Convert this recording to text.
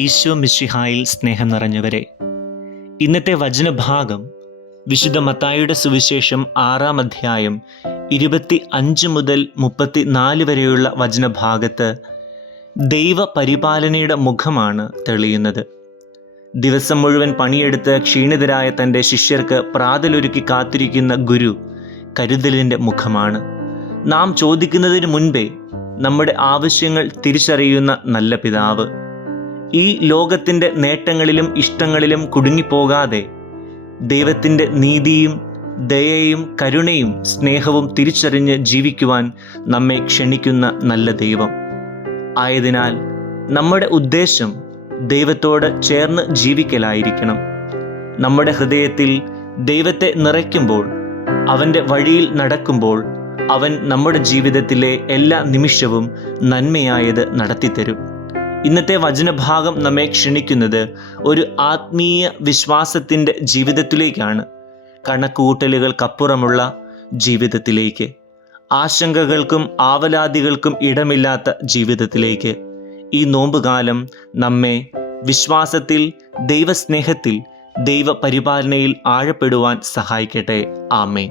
ഈശോ മിശിഹായിൽ സ്നേഹം നിറഞ്ഞവരെ, ഇന്നത്തെ വചനഭാഗം വിശുദ്ധ മത്തായിയുടെ സുവിശേഷം 6-ാം അധ്യായം 25 മുതൽ 34 വരെയുള്ള വചനഭാഗത്ത് ദൈവ പരിപാലനയുടെ മുഖമാണ് തെളിയുന്നത്. ദിവസം മുഴുവൻ പണിയെടുത്ത് ക്ഷീണിതരായ തൻ്റെ ശിഷ്യർക്ക് പ്രാതലൊരുക്കി കാത്തിരിക്കുന്ന ഗുരു കരുതലിൻ്റെ മുഖമാണ്. നാം ചോദിക്കുന്നതിന് മുൻപേ നമ്മുടെ ആവശ്യങ്ങൾ തിരിച്ചറിയുന്ന നല്ല പിതാവ്. ഈ ലോകത്തിൻ്റെ നേട്ടങ്ങളിലും ഇഷ്ടങ്ങളിലും കുടുങ്ങിപ്പോകാതെ ദൈവത്തിൻ്റെ നീതിയും ദയയും കരുണയും സ്നേഹവും തിരിച്ചറിഞ്ഞ് ജീവിക്കുവാൻ നമ്മെ ക്ഷണിക്കുന്ന നല്ല ദൈവം. ആയതിനാൽ നമ്മുടെ ഉദ്ദേശം ദൈവത്തോട് ചേർന്ന് ജീവിക്കലായിരിക്കണം. നമ്മുടെ ഹൃദയത്തിൽ ദൈവത്തെ നിറയ്ക്കുമ്പോൾ, അവൻ്റെ വഴിയിൽ നടക്കുമ്പോൾ, അവൻ നമ്മുടെ ജീവിതത്തിലെ എല്ലാ നിമിഷവും നന്മയായത് നടത്തിത്തരും. ഇന്നത്തെ വചനഭാഗം നമ്മെ ക്ഷണിക്കുന്നത് ഒരു ആത്മീയ വിശ്വാസത്തിൻ്റെ ജീവിതത്തിലേക്കാണ്. കണക്കുകൂട്ടലുകൾക്കപ്പുറമുള്ള ജീവിതത്തിലേക്ക്, ആശങ്കകൾക്കും ആവലാതികൾക്കും ഇടമില്ലാത്ത ജീവിതത്തിലേക്ക്. ഈ നോമ്പുകാലം നമ്മെ വിശ്വാസത്തിൽ, ദൈവസ്നേഹത്തിൽ, ദൈവ പരിപാലനയിൽ ആഴപ്പെടുവാൻ സഹായിക്കട്ടെ. ആമേൻ.